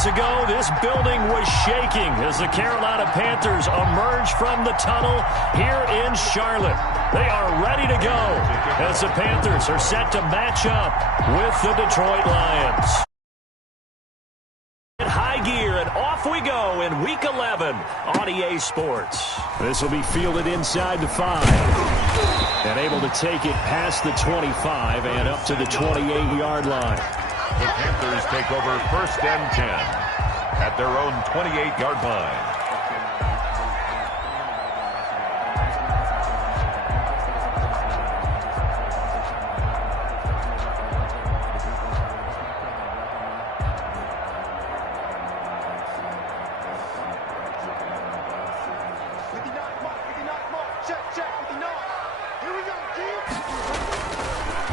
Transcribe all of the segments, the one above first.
minutes ago, this building was shaking as the Carolina Panthers emerged from the tunnel here in Charlotte. They are ready to go as the Panthers are set to match up with the Detroit Lions. High gear, and off we go in Week 11 on EA Sports. This will be fielded inside the 5. And able to take it past the 25 and up to the 28-yard line. The Panthers take over 1st and 10 at their own 28-yard line.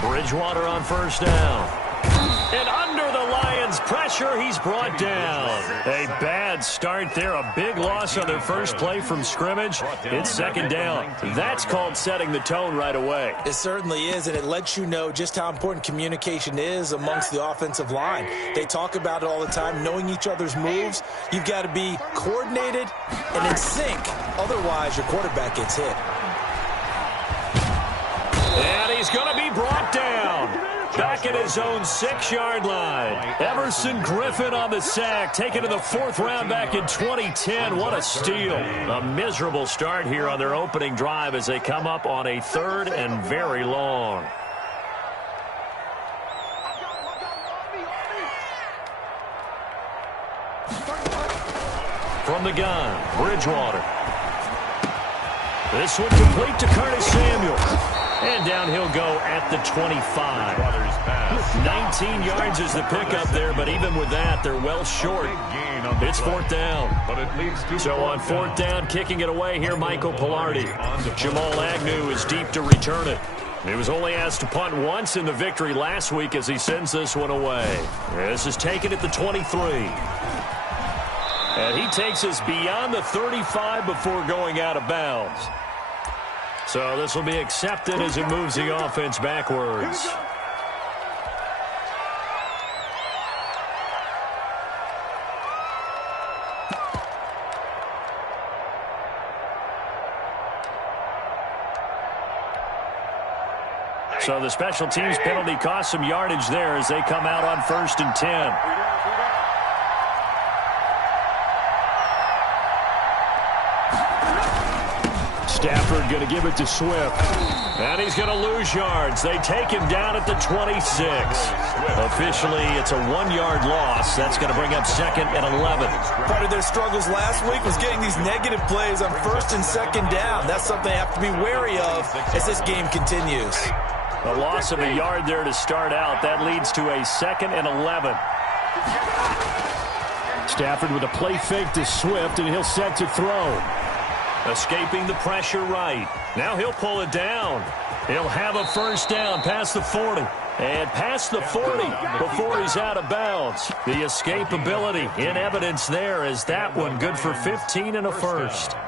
Bridgewater on 1st down. And under the Lions' pressure, he's brought down. A bad start there. A big loss on their first play from scrimmage. It's 2nd down. That's called setting the tone right away. It certainly is, and it lets you know just how important communication is amongst the offensive line. They talk about it all the time, knowing each other's moves. You've got to be coordinated and in sync. Otherwise, your quarterback gets hit. And he's going to be brought down. Back at his own 6-yard line. Emerson Griffin on the sack, taken to the 4th round back in 2010. What a steal. A miserable start here on their opening drive as they come up on a 3rd and very long. From the gun, Bridgewater. This one complete to Curtis Samuel. And down he'll go at the 25. 19 yards is the pickup there, but even with that, they're well short. It's 4th down. So on 4th down, kicking it away here, Michael Pilardi. Jamal Agnew is deep to return it. He was only asked to punt once in the victory last week as he sends this one away. This is taken at the 23. And he takes us beyond the 35 before going out of bounds. So this will be accepted as it moves the offense backwards. So the special teams penalty cost some yardage there as they come out on 1st and 10. Stafford going to give it to Swift. And he's going to lose yards. They take him down at the 26. Officially, it's a 1-yard loss. That's going to bring up 2nd and 11. Part of their struggles last week was getting these negative plays on 1st and 2nd down. That's something they have to be wary of as this game continues. A loss of a yard there to start out. That leads to a 2nd and 11. Stafford with a play fake to Swift, and he'll set to throw. Escaping the pressure right. Now he'll pull it down. He'll have a 1st down past the 40. And past the 40 before he's out of bounds. The escapability in evidence there is that one good for 15 and a 1st.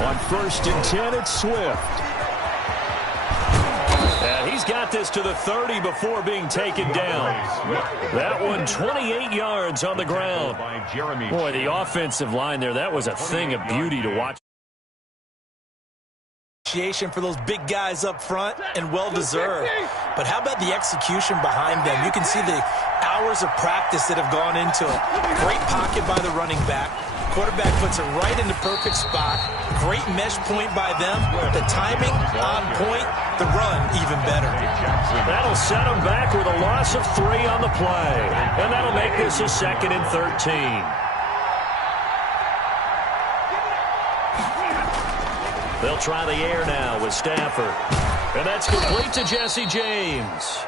On 1st and 10, it's Swift. And he's got this to the 30 before being taken down. That one 28 yards on the ground. Boy, the offensive line there, that was a thing of beauty to watch. For those big guys up front, and well-deserved. But how about the execution behind them? You can see the hours of practice that have gone into it. Great pocket by the running back. Quarterback puts it right in the perfect spot. Great mesh point by them. The timing on point. The run even better. That'll set them back with a loss of 3 on the play. And that'll make this a 2nd and 13. They'll try the air now with Stafford. And that's complete to Jesse James.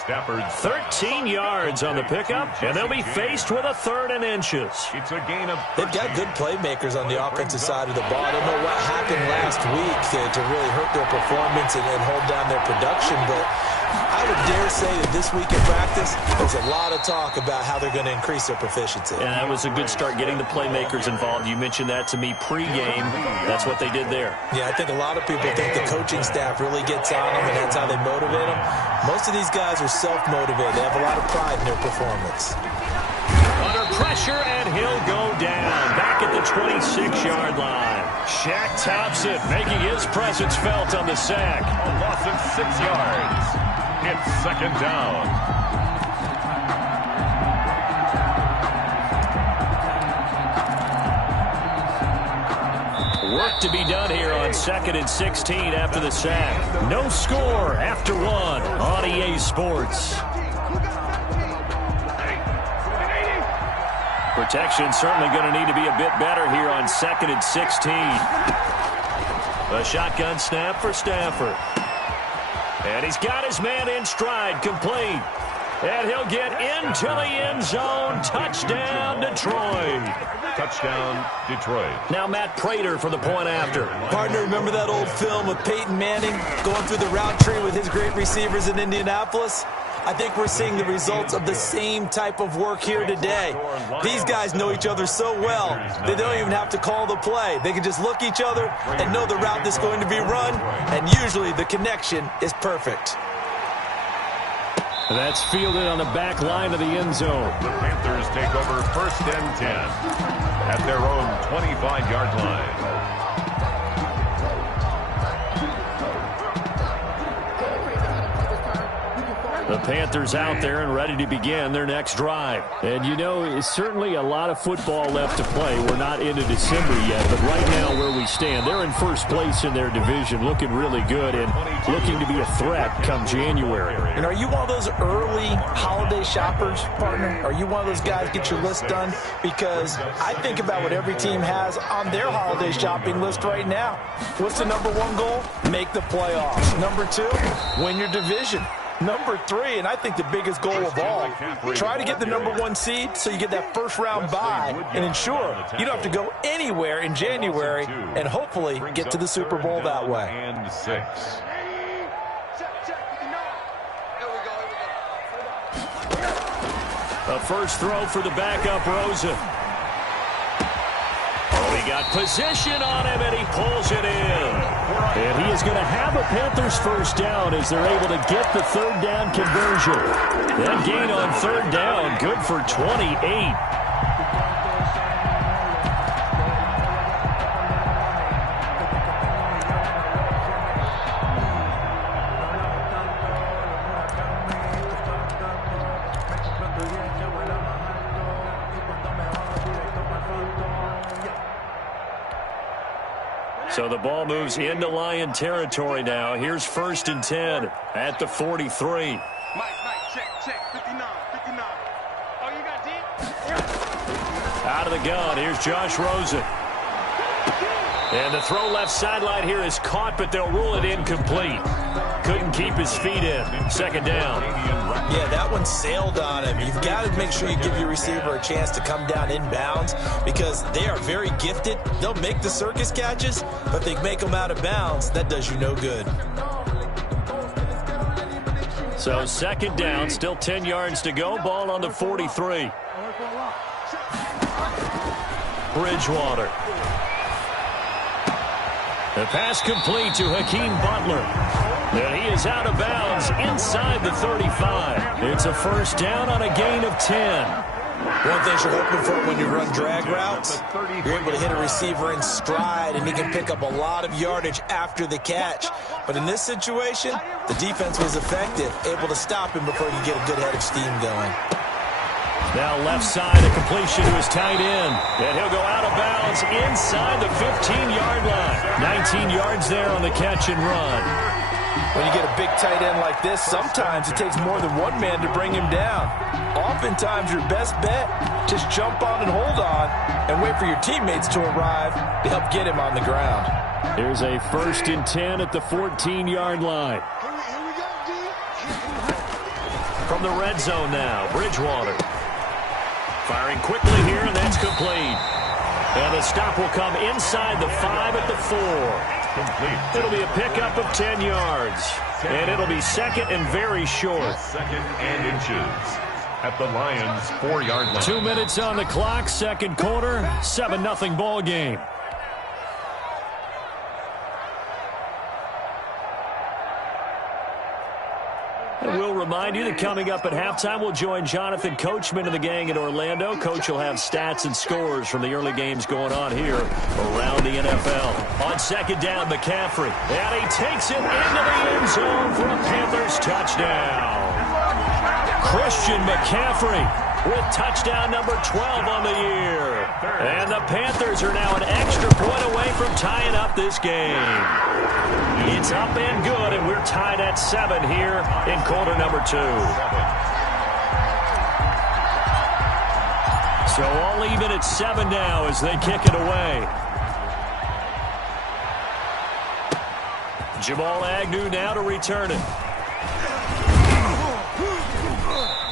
Stafford's 13 yards on the pickup, and they'll be faced with a 3rd and inches. It's a gain of... They've got good playmakers on the offensive side of the ball. I don't know what happened last week to really hurt their performance and hold down their production, but I would dare say that this week in practice, there's a lot of talk about how they're going to increase their proficiency. And that was a good start, getting the playmakers involved. You mentioned that to me pregame. That's what they did there. Yeah, I think a lot of people think the coaching staff really gets on them, and that's how they motivate them. Most of these guys are self-motivated. They have a lot of pride in their performance. Under pressure, and he'll go down. Back at the 26-yard line. Shaq Thompson making his presence felt on the sack. A loss of 6 yards. It's 2nd down. Work to be done here on 2nd and 16 after the sack. No score after 1 on EA Sports. Protection certainly going to need to be a bit better here on 2nd and 16. A shotgun snap for Stafford. And he's got his man in stride, complete. And he'll get into the end zone. Touchdown, Detroit. Touchdown, Detroit. Now Matt Prater for the point after. Partner, remember that old film with Peyton Manning going through the route tree with his great receivers in Indianapolis? I think we're seeing the results of the same type of work here today. These guys know each other so well, they don't even have to call the play. They can just look each other and know the route that's going to be run, and usually the connection is perfect. That's fielded on the back line of the end zone. The Panthers take over 1st and 10 at their own 25-yard line. The Panthers out there and ready to begin their next drive. And, you know, it's certainly a lot of football left to play. We're not into December yet, but right now where we stand, they're in first place in their division, looking really good and looking to be a threat come January. And are you one of those early holiday shoppers, partner? Are you one of those guys get your list done? Because I think about what every team has on their holiday shopping list right now. What's the number 1 goal? Make the playoffs. Number 2, win your division. Number 3, and I think the biggest goal of all, try to get the number 1 seed so you get that first-round bye and ensure you don't have to go anywhere in January and hopefully get to the Super Bowl that way. And 6. A first throw for the backup, Rosen. Oh, he got position on him, and he pulls it in. And he is going to have a Panthers first down as they're able to get the 3rd down conversion. That gain on 3rd down, good for 28. So the ball moves into Lion territory now. Here's 1st and 10 at the 43. Mike, check, 59. Oh, you got deep? Out of the gun, here's Josh Rosen. And the throw left sideline here is caught, but they'll rule it incomplete. Couldn't keep his feet in. 2nd down. Yeah, that one sailed on him. You've got to make sure you give your receiver a chance to come down inbounds because they are very gifted. They'll make the circus catches, but they make them out of bounds. That does you no good. So 2nd down, still 10 yards to go. Ball on the 43. Bridgewater. The pass complete to Hakeem Butler. And he is out of bounds inside the 35. It's a first down on a gain of 10. One thing you're hoping for when you run drag routes, you're able to hit a receiver in stride, and he can pick up a lot of yardage after the catch. But in this situation, the defense was effective, able to stop him before he could get a good head of steam going. Now left side, a completion to his tight end. And he'll go out of bounds inside the 15-yard line. 19 yards there on the catch and run. When you get a big tight end like this, sometimes it takes more than one man to bring him down. Oftentimes, your best bet, just jump on and hold on and wait for your teammates to arrive to help get him on the ground. Here's a 1st and 10 at the 14-yard line. from the red zone now. Bridgewater. Firing quickly here, and that's complete. And the stop will come inside the 5 at the 4. Complete. It'll be a pickup of 10 yards. And it'll be second and very short. Second and inches at the Lions' 4-yard line. 2 minutes on the clock, second quarter, 7-0 ball game. And we'll remind you that coming up at halftime, we'll join Jonathan Coachman and the gang in Orlando. Coach will have stats and scores from the early games going on here around the NFL. On second down, McCaffrey. And he takes it into the end zone for a Panthers touchdown. Christian McCaffrey with touchdown number 12 on the year. And the Panthers are now an extra point away from tying up this game. It's up and good, and we're tied at 7 here in quarter number 2. So all even at 7 now as they kick it away. Jamal Agnew now to return it.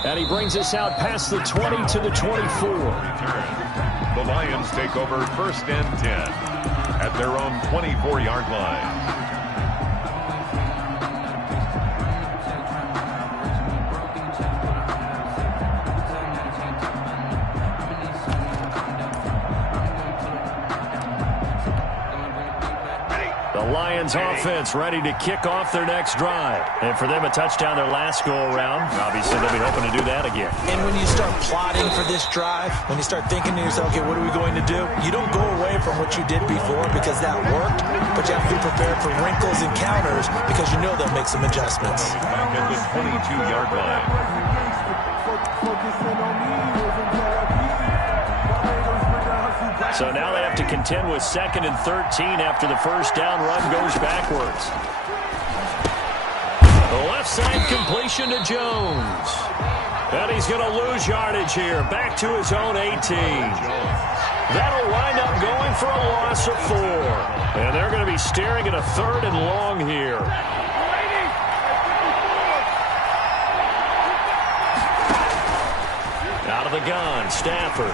And he brings us out past the 20 to the 24. The Lions take over first and 10 at their own 24-yard line. Lions offense ready to kick off their next drive. And for them, a touchdown their last go-around. Obviously, they'll be hoping to do that again. And when you start plotting for this drive, when you start thinking to yourself, okay, what are we going to do? You don't go away from what you did before because that worked, but you have to be prepared for wrinkles and counters because you know they'll make some adjustments. Back at the 22-yard line. So now they have to contend with 2nd and 13 after the first down run goes backwards. The left side completion to Jones. And he's going to lose yardage here. Back to his own 18. That'll wind up going for a loss of 4. And they're going to be staring at a 3rd and long here. Out of the gun, Stafford.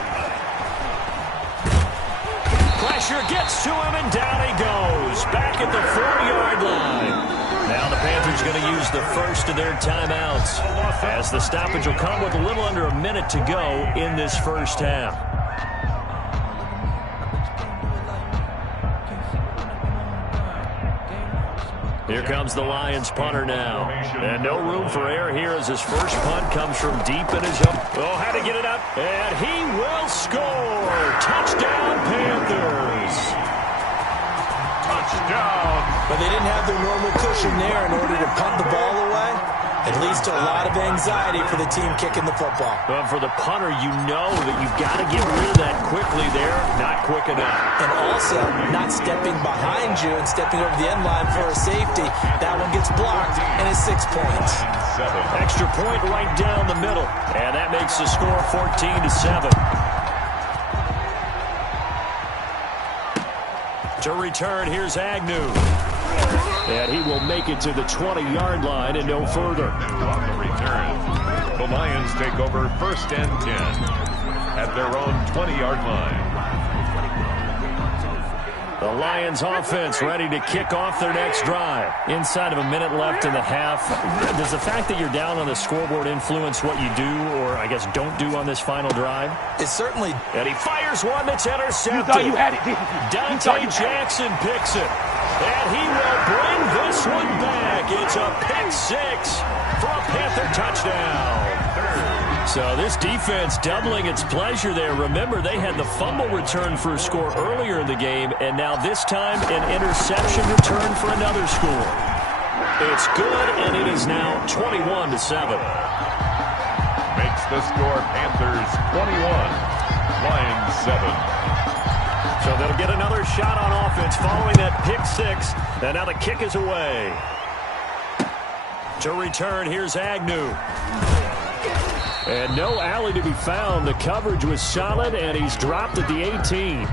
Pressure gets to him, and down he goes. Back at the 4-yard line. Now the Panthers going to use the first of their timeouts, as the stoppage will come with a little under a minute to go in this first half. Here comes the Lions punter now. And no room for error here as his first punt comes from deep in his own. Oh, had to get it up. And he will score. Touchdown, Panthers. Touchdown. But they didn't have their normal cushion there in order to punt the ball away. It leads to a lot of anxiety for the team kicking the football. But for the punter, you know that you've got to get rid of that quickly there. Not quick enough. And also, not stepping behind you and stepping over the end line for a safety. That one gets blocked, and it's 6 points. Extra point right down the middle. And that makes the score 14-7. To return, here's Agnew. And he will make it to the 20-yard line and no further. On the return, the Lions take over first and 10 at their own 20-yard line. The Lions offense ready to kick off their next drive. Inside of a minute left in the half. Does the fact that you're down on the scoreboard influence what you do, or I guess don't do on this final drive? It certainly. And he fires one that's intercepted. You thought you had it, didn't you? Dante Jackson picks it. And he will bring this one back. It's a pick 6 for a Panther touchdown. So this defense doubling its pleasure there. Remember, they had the fumble return for a score earlier in the game, and now this time an interception return for another score. It's good, and it is now 21-7. Makes the score Panthers 21, Lions 7. So they'll get another shot on offense following that pick 6. And now the kick is away. To return, here's Agnew. And no alley to be found. The coverage was solid, and he's dropped at the 18.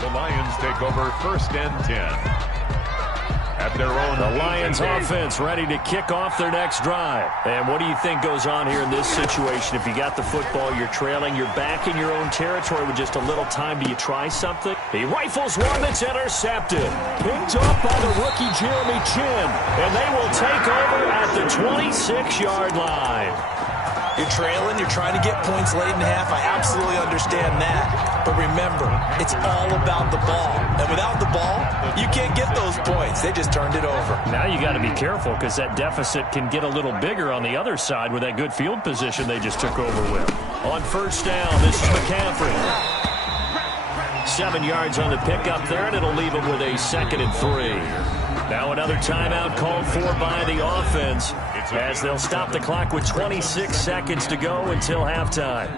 The Lions take over first and 10 at their own. The Lions offense ready to kick off their next drive. And what do you think goes on here in this situation? If you got the football, you're trailing, you're back in your own territory with just a little time. Do you try something? He rifles one that's intercepted. Picked up by the rookie Jeremy Chin. And they will take over at the 26-yard line. You're trailing, you're trying to get points late in half. I absolutely understand that. But remember, it's all about the ball. And without the ball, you can't get those points. They just turned it over. Now you got to be careful because that deficit can get a little bigger on the other side with that good field position they just took over with. On first down, this is McCaffrey. 7 yards on the pickup there, and it'll leave him with a 2nd and 3. Now another timeout called for by the offense as they'll stop the clock with 26 seconds to go until halftime.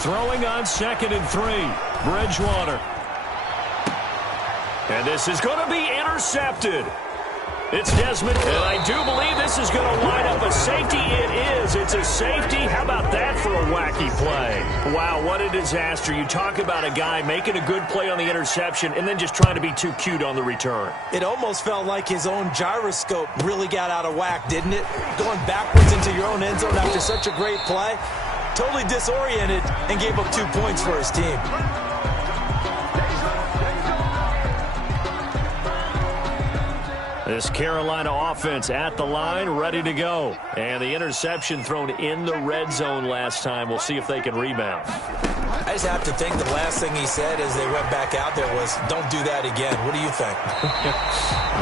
Throwing on 2nd and 3, Bridgewater. And this is going to be intercepted. It's Desmond, and I do believe this is going to line up a safety. It is. It's a safety. How about that for a wacky play? Wow, what a disaster. You talk about a guy making a good play on the interception and then just trying to be too cute on the return. It almost felt like his own gyroscope really got out of whack, didn't it? Going backwards into your own end zone after such a great play. Totally disoriented and gave up 2 points for his team. This Carolina offense at the line, ready to go. And the interception thrown in the red zone last time. We'll see if they can rebound. I just have to think the last thing he said as they went back out there was, don't do that again. What do you think?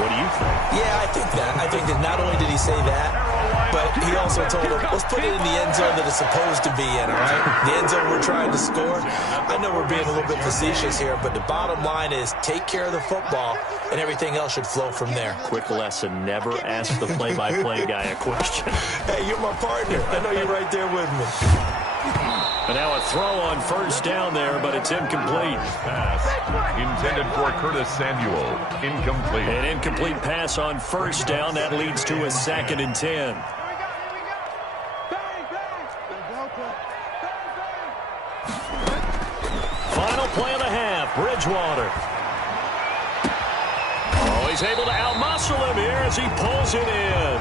What do you think? Yeah, I think that. I think that not only did he say that, but he also told him, let's put it in the end zone that it's supposed to be in, all right? The end zone we're trying to score. I know we're being a little bit facetious here, but the bottom line is take care of the football, and everything else should flow from there. Quick lesson, never ask the play-by-play guy a question. Hey, you're my partner. I know you're right there with me. And now a throw on first down there, but it's incomplete. Pass intended for Curtis Samuel. Incomplete. An incomplete pass on first down. That leads to a 2nd and 10. Final play of the half. Bridgewater. Oh, he's able to outmuscle him here as he pulls it in.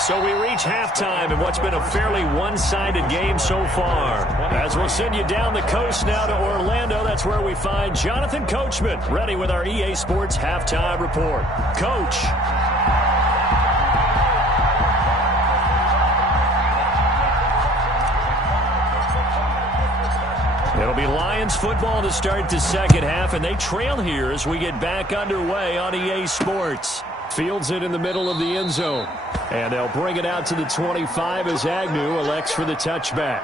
So we reach halftime in what's been a fairly one-sided game so far. As we'll send you down the coast now to Orlando, that's where we find Jonathan Coachman, ready with our EA Sports Halftime Report. Coach. It'll be Lions football to start the second half, and they trail here as we get back underway on EA Sports. Fields it in the middle of the end zone. And they'll bring it out to the 25 as Agnew elects for the touchback.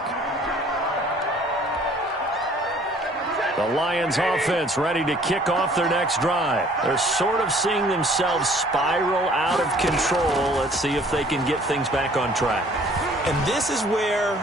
The Lions offense ready to kick off their next drive. They're sort of seeing themselves spiral out of control. Let's see if they can get things back on track. And this is where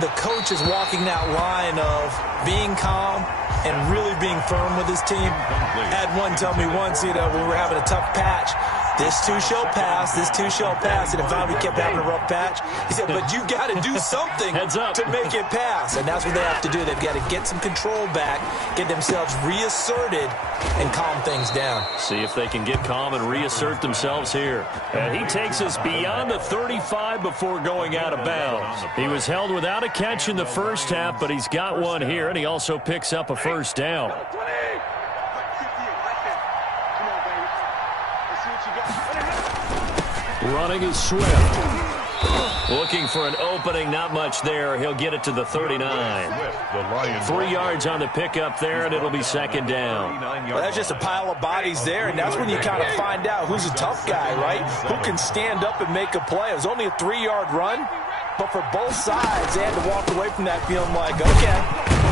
the coach is walking that line of being calm and really being firm with his team. I had one tell me once, when we were having a tough patch, this too shall pass, this too shall pass. And if I kept having a rough patch, he said, but you got to do something to make it pass. And that's what they have to do. They've got to get some control back, get themselves reasserted, and calm things down. See if they can get calm and reassert themselves here. And he takes us beyond the 35 before going out of bounds. He was held without a catch in the first half, but he's got one here, and he also picks up a first down. Running is Swift. Looking for an opening, not much there. He'll get it to the 39. 3 yards on the pickup there, and it'll be second down. Well, that's just a pile of bodies there, and that's when you kind of find out who's a tough guy, right? Who can stand up and make a play. It was only a 3-yard run, but for both sides, they had to walk away from that feeling like, okay,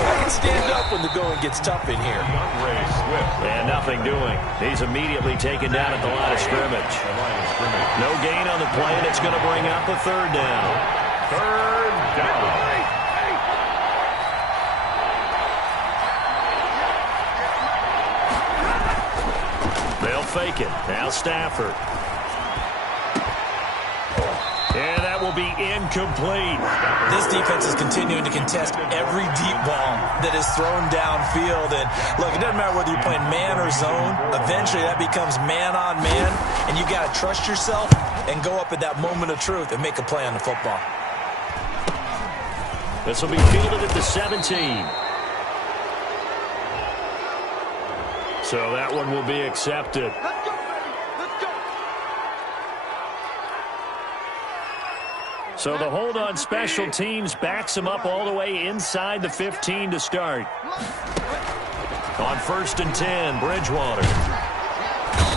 I can stand up when the going gets tough in here. And nothing doing. He's immediately taken down at the line of scrimmage. No gain on the play, and it's going to bring up a third down. Third down. They'll fake it. Now Stafford. And that will be incomplete. This defense is continuing to contest every deep ball that is thrown downfield. And look, it doesn't matter whether you're playing man or zone. Eventually that becomes man on man. And you got to trust yourself and go up at that moment of truth and make a play on the football. This will be fielded at the 17. So that one will be accepted. Let's go, baby. Let's go. So the hold on special teams backs him up all the way inside the 15 to start. On 1st and 10, Bridgewater.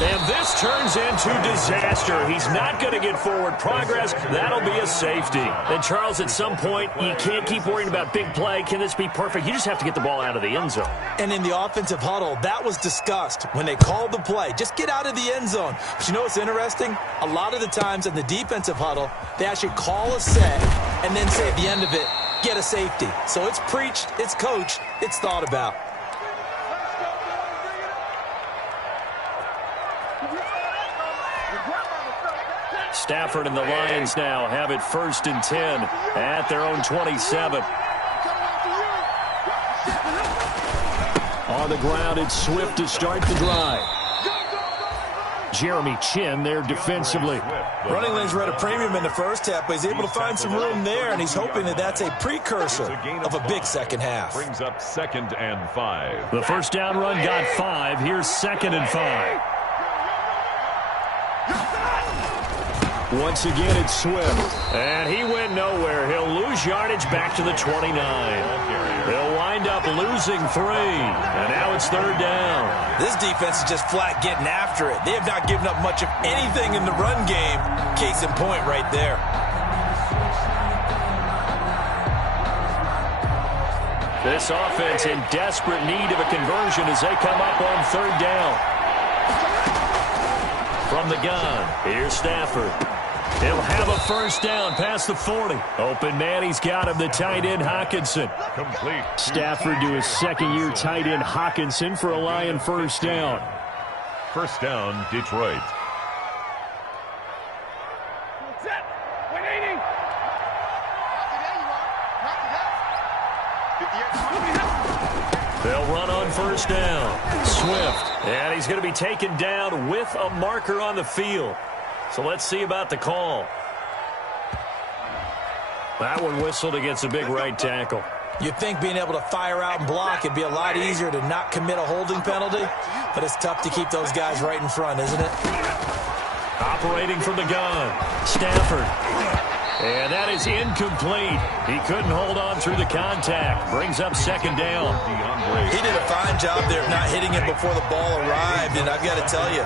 And this turns into disaster. He's not going to get forward progress. That'll be a safety. And, Charles, at some point, you can't keep worrying about big play. Can this be perfect? You just have to get the ball out of the end zone. And in the offensive huddle, that was discussed when they called the play. Just get out of the end zone. But you know what's interesting? A lot of the times in the defensive huddle, they actually call a set and then say at the end of it, get a safety. So it's preached, it's coached, it's thought about. Stafford and the Lions now have it 1st and 10 at their own 27. On the ground, it's Swift to start the drive. Jeremy Chin there defensively. Running lanes were at a premium in the first half, but he's able to find some room there, and he's hoping that that's a precursor of a big second half. Brings up 2nd and 5. The first down run got 5. Here's 2nd and 5. Once again, it's Swift. And he went nowhere. He'll lose yardage back to the 29. They'll wind up losing 3. And now it's 3rd down. This defense is just flat getting after it. They have not given up much of anything in the run game. Case in point right there. This offense in desperate need of a conversion as they come up on 3rd down. From the gun, here's Stafford. He'll have a first down past the 40. Open man, he's got him, the tight end Hockenson. Complete. Stafford to his second-year tight end Hockenson for a Lion first down. First down, Detroit. Set. 180. They'll run on first down. Swift. And he's going to be taken down with a marker on the field. So let's see about the call. That one whistled against a big right tackle. You'd think being able to fire out and block it'd be a lot easier to not commit a holding penalty, but it's tough to keep those guys right in front, isn't it? Operating from the gun, Stafford. And that is incomplete. He couldn't hold on through the contact. Brings up 2nd down. He did a fine job there of not hitting it before the ball arrived, and I've got to tell you,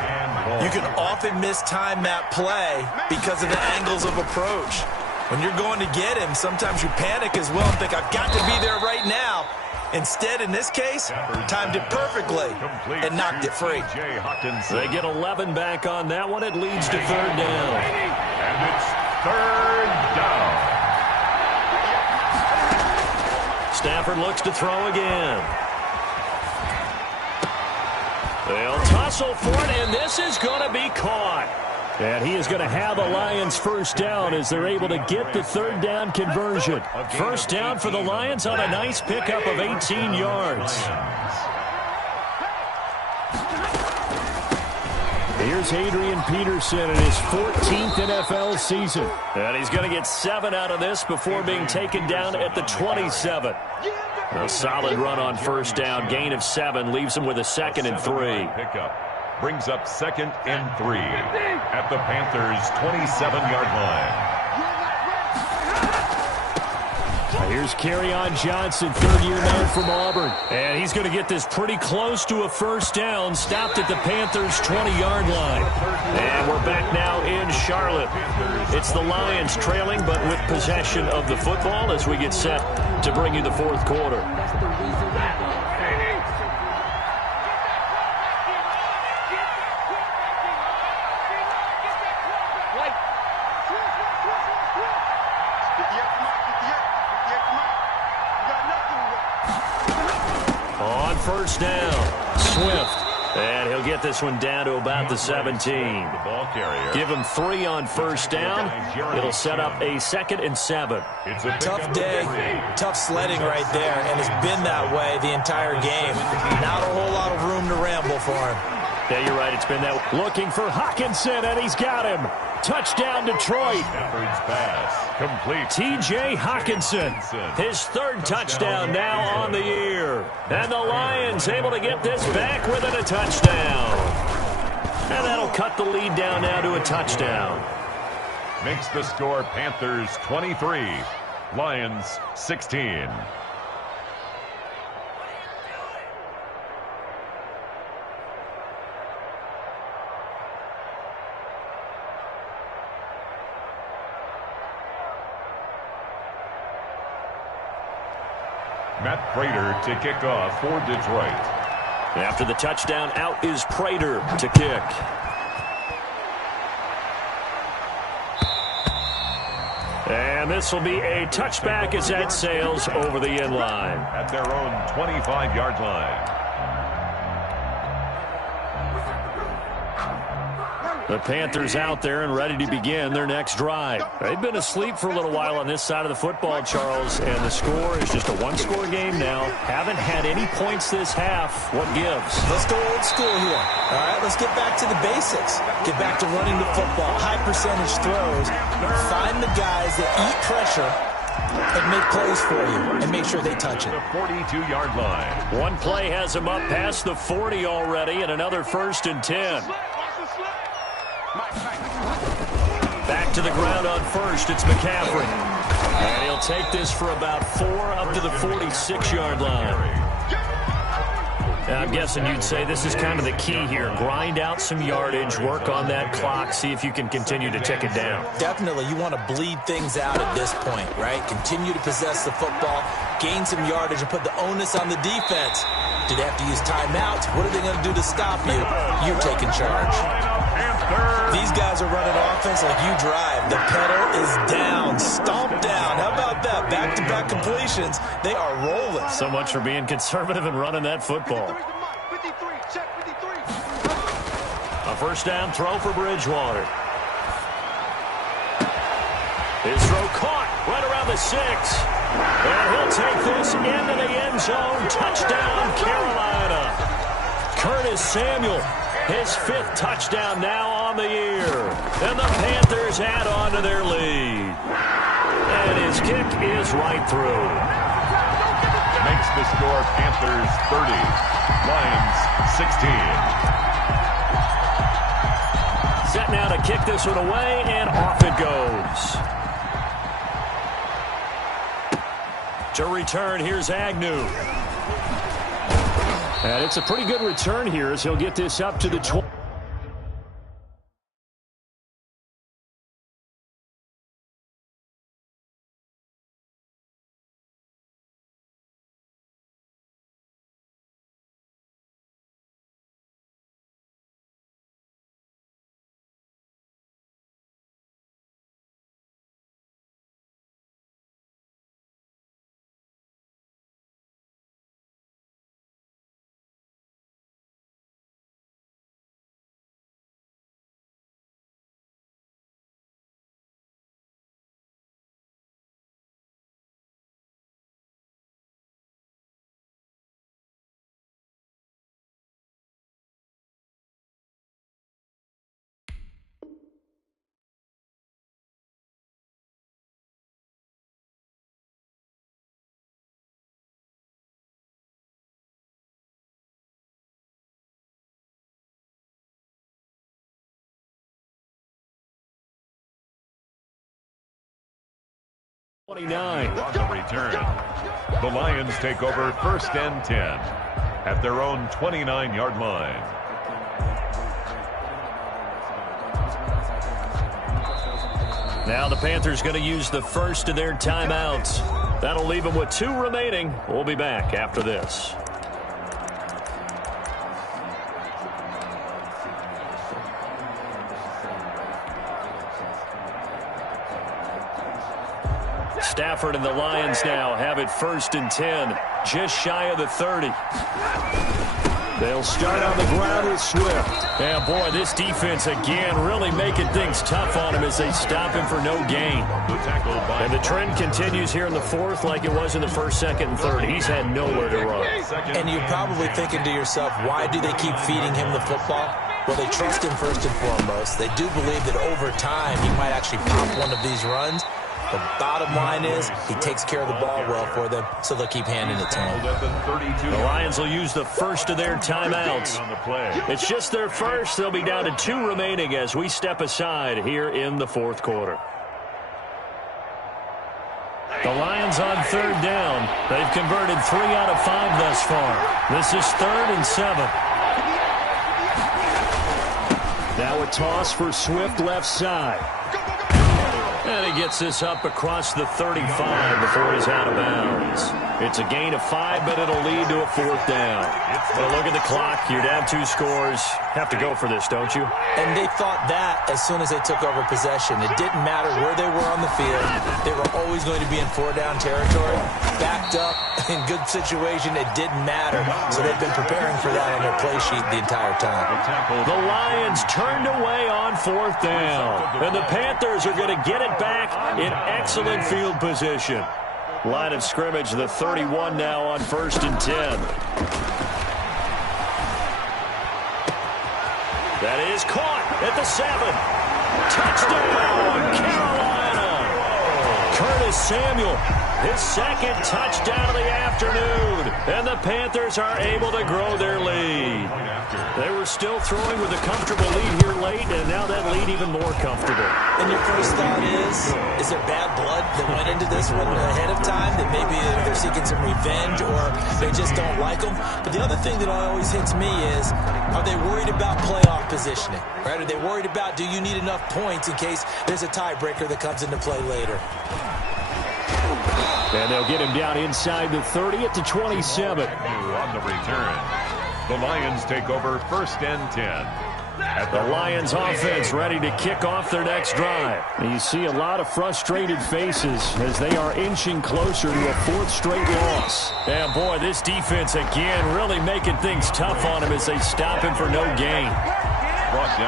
you can often mistime that play because of the angles of approach. When you're going to get him, sometimes you panic as well and think, I've got to be there right now. Instead, in this case, timed it perfectly and knocked it free. They get 11 back on that one. It leads to 3rd down. And it's 3rd down. Stafford looks to throw again. They'll tussle for it, and this is going to be caught. And he is going to have a Lions first down as they're able to get the 3rd down conversion. First down for the Lions on a nice pickup of 18 yards. Here's Adrian Peterson in his 14th NFL season. And he's going to get 7 out of this before being taken down at the 27. A solid run on first down. Gain of 7 leaves him with a 2nd and 3. Pickup brings up 2nd and 3 at the Panthers' 27-yard line. Here's Kerryon Johnson, 3rd-year man from Auburn. And he's going to get this pretty close to a first down, stopped at the Panthers' 20-yard line. And we're back now in Charlotte. It's the Lions trailing, but with possession of the football as we get set to bring you the 4th quarter. On first down, Swift. And he'll get this one down to about the 17. The ball carrier. Give him 3 on first down. It'll set up a 2nd and 7. It's a Tough day, tough sledding right there, and it's been that way the entire game. Not a whole lot of room to ramble for him. Yeah, you're right. It's been that. Looking for Hockenson, and he's got him. Touchdown, Detroit. Stafford's pass. Complete. T.J. Hockenson, his 3rd touchdown now on the year. And the Lions able to get this back within a touchdown. And that'll cut the lead down now to a touchdown. Makes the score Panthers 23, Lions 16. Matt Prater to kick off for Detroit. After the touchdown, out is Prater to kick. And this will be a touchback as that sails over the end line. At their own 25-yard line. The Panthers out there and ready to begin their next drive. They've been asleep for a little while on this side of the football, Charles, and the score is just a one-score game now. Haven't had any points this half. What gives? Let's go old school here. All right, let's get back to the basics. Get back to running the football, high percentage throws. Find the guys that eat pressure and make plays for you and make sure they touch it. The 42-yard line. One play has him up past the 40 already, and another 1st and 10. Back to the ground on first. It's McCaffrey. And he'll take this for about 4 up to the 46-yard line. Now, I'm guessing you'd say this is kind of the key here. Grind out some yardage, work on that clock, see if you can continue to tick it down. Definitely. You want to bleed things out at this point, right? Continue to possess the football, gain some yardage, and put the onus on the defense. Do they have to use timeouts? What are they going to do to stop you? You're taking charge. These guys are running offense like you drive. The pedal is down, stomped down. How about that? Back-to-back completions. They are rolling. So much for being conservative and running that football. A first down throw for Bridgewater. His throw caught right around the 6. And he'll take this into the end zone. Touchdown, Carolina. Curtis Samuel. His 5th touchdown now on the year. And the Panthers add on to their lead. And his kick is right through. Makes the score Panthers 30, Lions 16. Set now to kick this one away, and off it goes. To return, here's Agnew. And it's a pretty good return here as he'll get this up to the 20. On the return, the Lions take over 1st and 10 at their own 29-yard line. Now the Panthers going to use the first of their timeouts. That'll leave them with 2 remaining. We'll be back after this. Stafford and the Lions now have it 1st and 10, just shy of the 30. They'll start on the ground with Swift. And, boy, this defense, again, really making things tough on him as they stop him for no gain. And the trend continues here in the fourth like it was in the first, second, and third. He's had nowhere to run. And you're probably thinking to yourself, why do they keep feeding him the football? Well, they trust him first and foremost. They do believe that over time he might actually pop one of these runs. The bottom line is he takes care of the ball well for them, so they'll keep handing it to him. The Lions will use the first of their timeouts. It's just their first. They'll be down to 2 remaining as we step aside here in the fourth quarter. The Lions on third down. They've converted 3 out of 5 thus far. This is 3rd and 7. Now a toss for Swift left side. And he gets this up across the 35 before he's out of bounds. It's a gain of 5, but it'll lead to a 4th down. Well, look at the clock. You're down 2 scores. Have to go for this, don't you? And they thought that as soon as they took over possession. It didn't matter where they were on the field. They were always going to be in 4-down territory. Backed up, in good situation, it didn't matter. So they've been preparing for that on their play sheet the entire time. The Lions turned away on 4th down. And the Panthers are going to get it back in excellent field position. Line of scrimmage, the 31 now on 1st and 10. That is caught at the 7. Touchdown, Carolina. Curtis Samuel, his 2nd touchdown of the afternoon. And the Panthers are able to grow their lead. They were still throwing with a comfortable lead here late, and now that lead even more comfortable. And your first thought is there bad blood that went into this one ahead of time, that maybe they're seeking some revenge or they just don't like them? But the other thing that always hits me is, are they worried about playoff positioning? Right? Are they worried about, do you need enough points in case there's a tiebreaker that comes into play later? And they'll get him down inside the 30 at the 27. On the return, the Lions take over 1st and 10. The Lions offense ready to kick off their next drive. And you see a lot of frustrated faces as they are inching closer to a 4th straight loss. And boy, this defense again really making things tough on him as they stop him for no gain.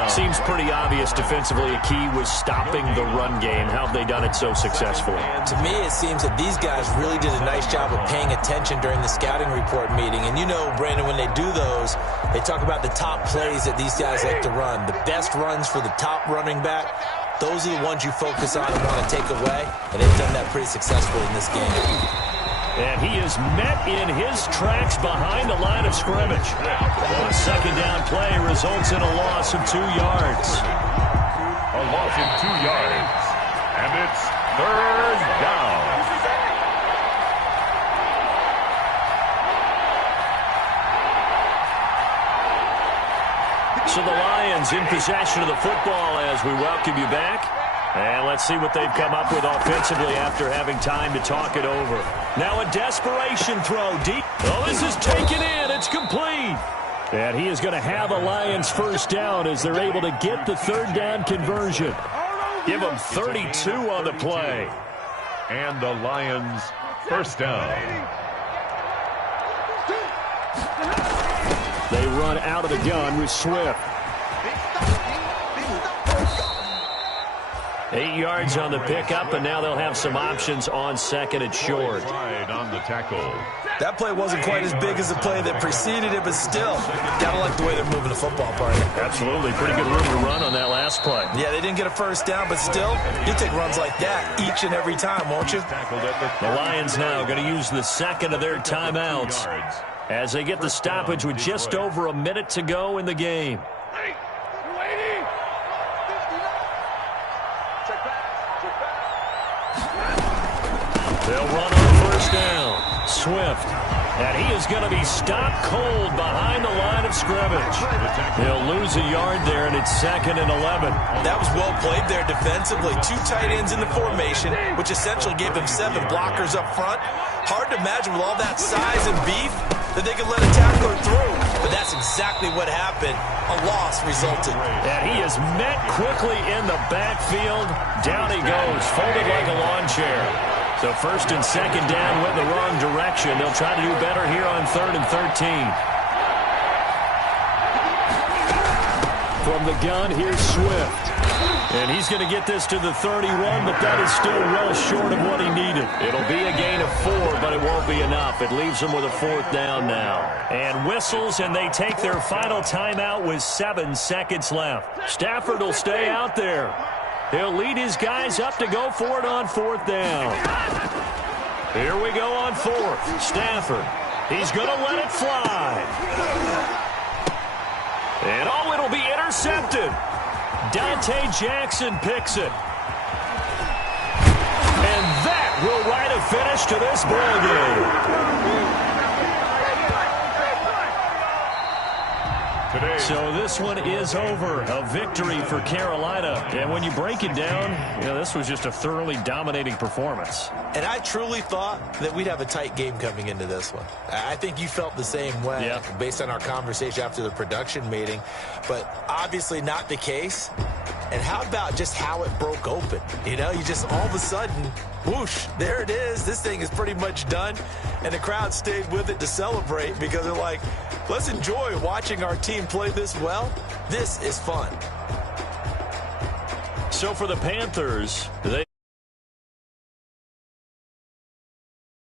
Seems pretty obvious defensively a key was stopping the run game. How have they done it so successfully? To me, it seems that these guys really did a nice job of paying attention during the scouting report meeting. And you know, Brandon, when they do those, they talk about the top plays that these guys like to run. The best runs for the top running back, those are the ones you focus on and want to take away. And they've done that pretty successfully in this game. And he is met in his tracks behind the line of scrimmage. Well, a 2nd down play results in a loss of 2 yards. A loss of 2 yards. And it's 3rd down. So the Lions in possession of the football as we welcome you back. And let's see what they've come up with offensively after having time to talk it over. Now a desperation throw deep. Oh, this is taken in. It's complete. And he is going to have a Lions 1st down as they're able to get the 3rd down conversion. Give them 32 on the play. And the Lions 1st down. They run out of the gun with Swift. 8 yards on the pickup, and now they'll have some options on 2nd and short. On the tackle. That play wasn't quite as big as the play that preceded it, but still, gotta like the way they're moving the football, partner. Absolutely. Pretty good room to run on that last play. Yeah, they didn't get a 1st down, but still, you take runs like that each and every time, won't you? The Lions now going to use the 2nd of their timeouts as they get the stoppage with just over a minute to go in the game. They'll run on 1st down. Swift. And he is going to be stopped cold behind the line of scrimmage. He'll lose a yard there, and it's 2nd and 11. That was well played there defensively. 2 tight ends in the formation, which essentially gave them 7 blockers up front. Hard to imagine with all that size and beef that they could let a tackler through. But that's exactly what happened. A loss resulted. And he is met quickly in the backfield. Down he goes, folded like a lawn chair. So 1st and 2nd down went the wrong direction. They'll try to do better here on 3rd and 13. From the gun, here's Swift. And he's going to get this to the 31, but that is still well short of what he needed. It'll be a gain of 4, but it won't be enough. It leaves him with a 4th down now. And whistles, and they take their final timeout with 7 seconds left. Stafford will stay out there. He'll lead his guys up to go for it on 4th down. Here we go on 4th. Stafford. He's going to let it fly. And oh, it'll be intercepted. Dante Jackson picks it. And that will write a finish to this ball game. So this one is over. A victory for Carolina. And when you break it down, this was just a thoroughly dominating performance. And I truly thought that we'd have a tight game coming into this one. I think you felt the same way based on our conversation after the production meeting. But obviously not the case. And how about just how it broke open? You just all of a sudden, whoosh, there it is. This thing is pretty much done. And the crowd stayed with it to celebrate because they're like, let's enjoy watching our team play this well. This is fun. So for the Panthers, they